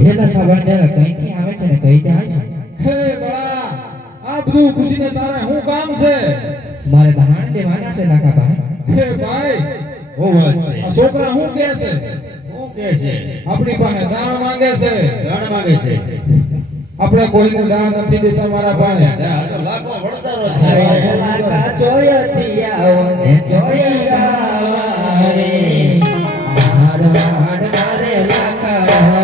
હેલા ખબર દે કઈથી આવે છે ને કઈ જાય છે હે બળા આ બધું પૂછીને તારે શું કામ છે મારે ધાણ લેવાના છે લાખા ભાઈ હે ભાઈ ઓ વાત છે આ છોકરા શું કહે છે શું કહે છે આપણી પાસે દાણ માંગે છે દાણ માંગે છે આપણે કોઈને દાણ નથી દેતા મારા ભાઈ આ તો લાખો વળતારો છે લાખા જોયતી આવો ને જોઈ ગાવારે હાડ હાડ મારે લાખા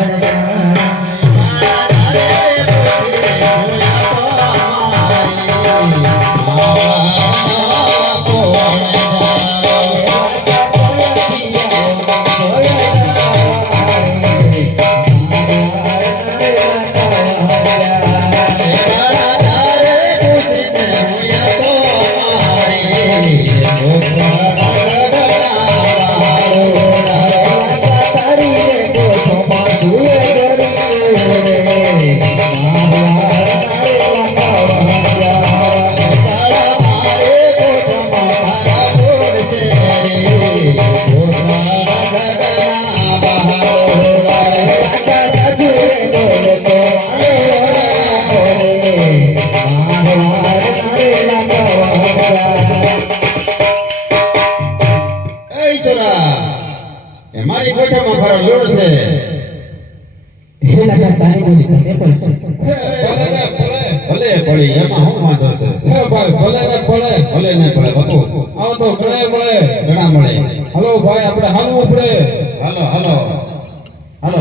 મારી ગોઠામાં ખરો લોડ છે હેલા તારી બોલી દે પડશે ભલે ને ભલે ભલે પડી એમાં શું વાંધો છે હે ભાઈ ભલે ને ભલે ભલે ને પડે બતો આવો તો ગળે મળે ઘણા મળે હલો ભાઈ આપણે હાલવું પડે હાલો હાલો